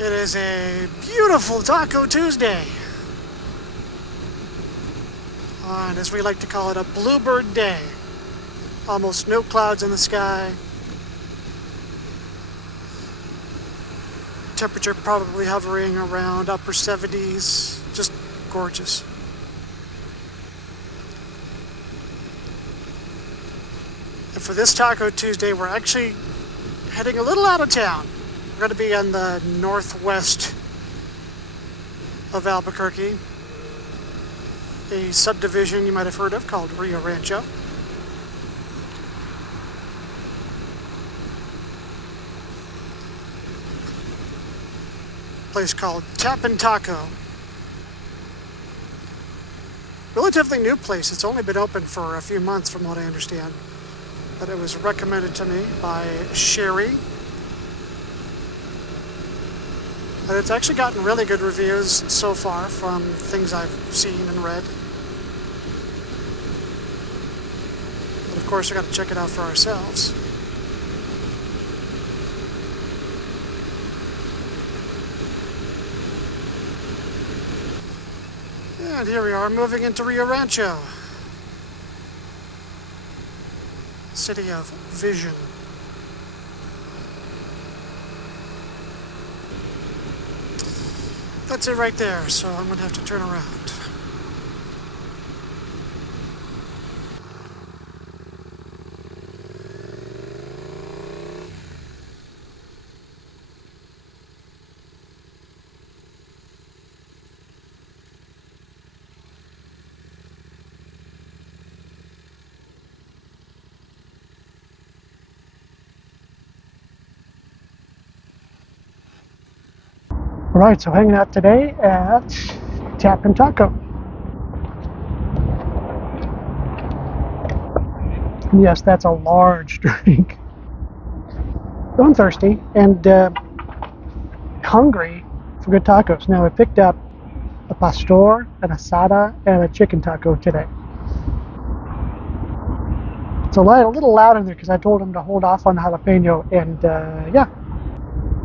It is a beautiful Taco Tuesday. And as we like to call it, a bluebird day. Almost no clouds in the sky. Temperature probably hovering around upper 70s. Just gorgeous. And for this Taco Tuesday, we're actually heading a little out of town. We're going to be in the northwest of Albuquerque, a subdivision you might have heard of called Rio Rancho. A place called Tap and Taco. Relatively new place. It's only been open for a few months from what I understand. But it was recommended to me by Sherry. And it's actually gotten really good reviews so far from things I've seen and read. But of course, we got to check it out for ourselves. And here we are moving into Rio Rancho, city of vision. That's it right there, so I'm going to have to turn around. Alright, so hanging out today at Tap and Taco. Yes, that's a large drink. I'm thirsty and hungry for good tacos. Now, I picked up a pastor, an asada, and a chicken taco today. It's a little loud in there because I told him to hold off on the jalapeno, and yeah.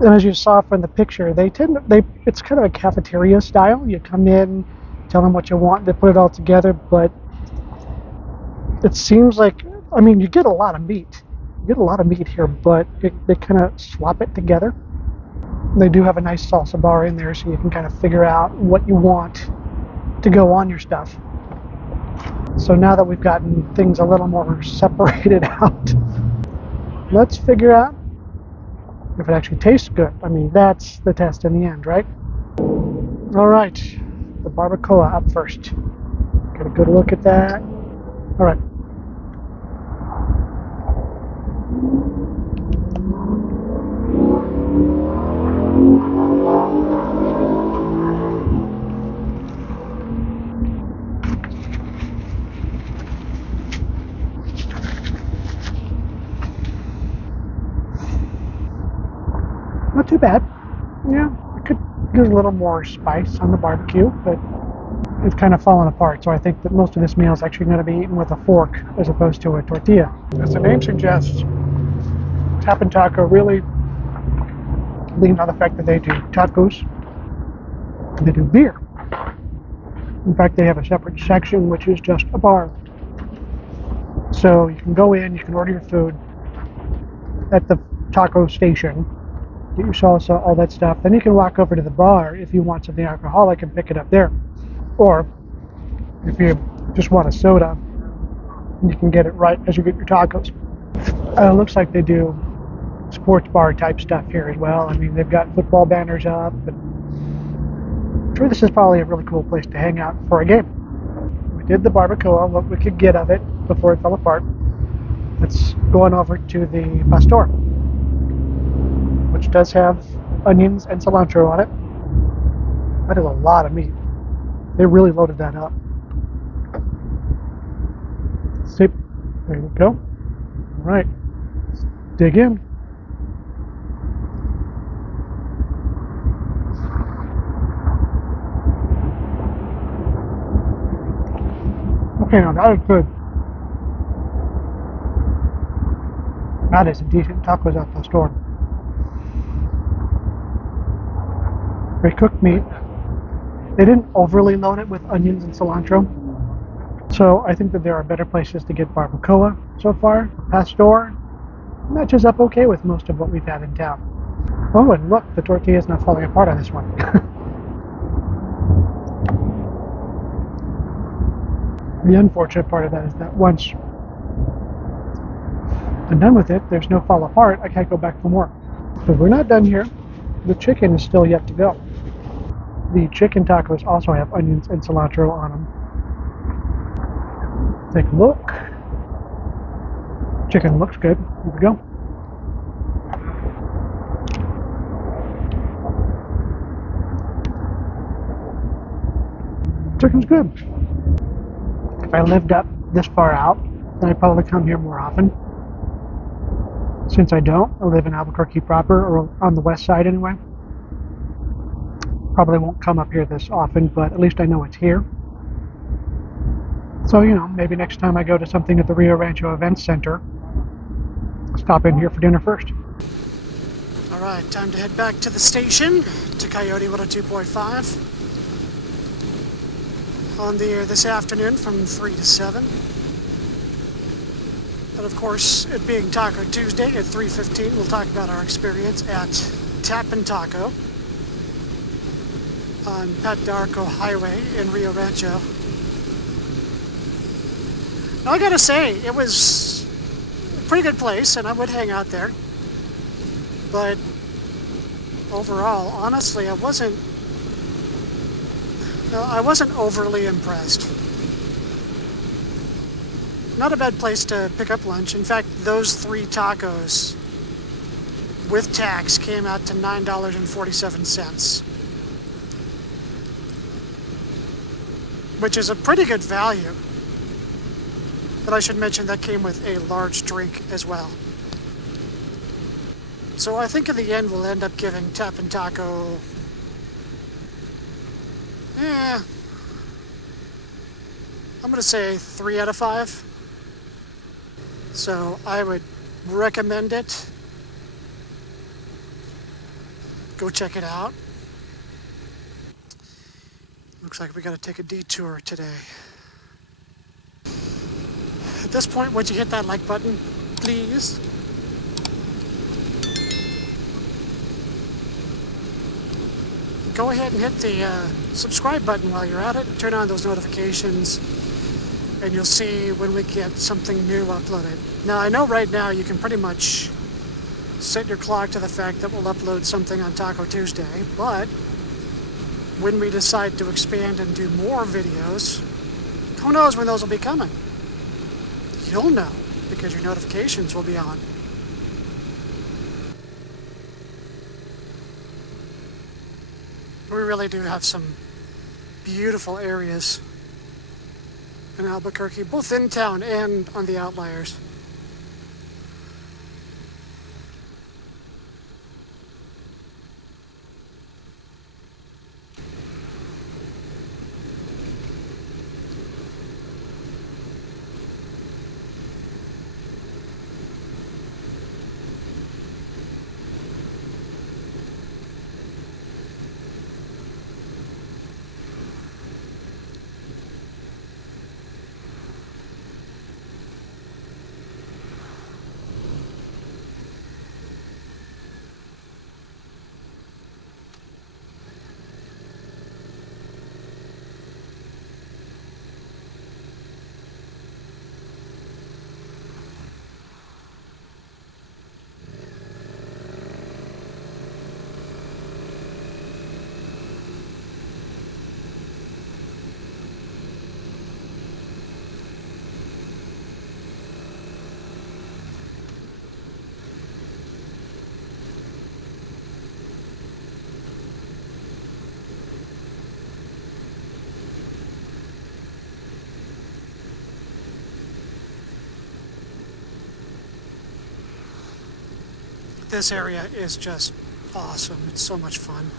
And as you saw from the picture, it's kind of a cafeteria style. You come in, tell them what you want, they put it all together, but it seems like, I mean, you get a lot of meat. You get a lot of meat here, but they kind of swap it together. They do have a nice salsa bar in there, so you can kind of figure out what you want to go on your stuff. So now that we've gotten things a little more separated out, let's figure out if it actually tastes good. I mean, that's the test in the end, right? All right, the barbacoa up first. Get a good look at that. All right. Not too bad. Yeah, I could use a little more spice on the barbecue, but it's kind of fallen apart. So I think that most of this meal is actually going to be eaten with a fork as opposed to a tortilla. As the name suggests, Tap and Taco really lean on the fact that they do tacos and they do beer. In fact, they have a separate section which is just a bar. So you can go in, you can order your food at the taco station, get your salsa, all that stuff. Then you can walk over to the bar if you want something alcoholic and pick it up there. Or if you just want a soda, you can get it right as you get your tacos. It looks like they do sports bar type stuff here as well. I mean, they've got football banners up, but I'm sure this is probably a really cool place to hang out for a game. We did the barbacoa, what we could get of it before it fell apart. Let's go on over to the pastor, which does have onions and cilantro on it. That is a lot of meat. They really loaded that up. See, there you go. All right, let's dig in. Okay, now that is good. That is a decent tacos al pastor. Pre-cooked meat. They didn't overly load it with onions and cilantro. So I think that there are better places to get barbacoa so far. Pastor matches up okay with most of what we've had in town. Oh, and look, the tortilla is not falling apart on this one. The unfortunate part of that is that once I'm done with it, there's no fall apart. I can't go back for more. But we're not done here. The chicken is still yet to go. The chicken tacos also have onions and cilantro on them. Take a look. Chicken looks good. Here we go. Chicken's good. If I lived up this far out, then I'd probably come here more often. Since I don't, I live in Albuquerque proper, or on the west side anyway. Probably won't come up here this often, but at least I know it's here. So, maybe next time I go to something at the Rio Rancho Events Center, stop in here for dinner first. All right, time to head back to the station, to Coyote 102.5. On the air this afternoon from 3 to 7. And of course, it being Taco Tuesday at 3:15, we'll talk about our experience at Tap and Taco on Pat D'Arco Highway in Rio Rancho. Now, I gotta say, it was a pretty good place, and I would hang out there. But overall, honestly, I wasn't overly impressed. Not a bad place to pick up lunch. In fact, those 3 tacos with tax came out to $9.47, which is a pretty good value. But I should mention that came with a large drink as well. So I think in the end we'll end up giving Tap and Taco I'm going to say 3 out of 5. So I would recommend it. Go check it out. Looks like we got to take a detour today. At this point, once you hit that like button, please. Go ahead and hit the subscribe button while you're at it. Turn on those notifications, and you'll see when we get something new uploaded. Now, I know right now you can pretty much set your clock to the fact that we'll upload something on Taco Tuesday, but when we decide to expand and do more videos, who knows when those will be coming? You'll know, because your notifications will be on. We really do have some beautiful areas in Albuquerque, both in town and on the outliers. This area is just awesome. It's so much fun.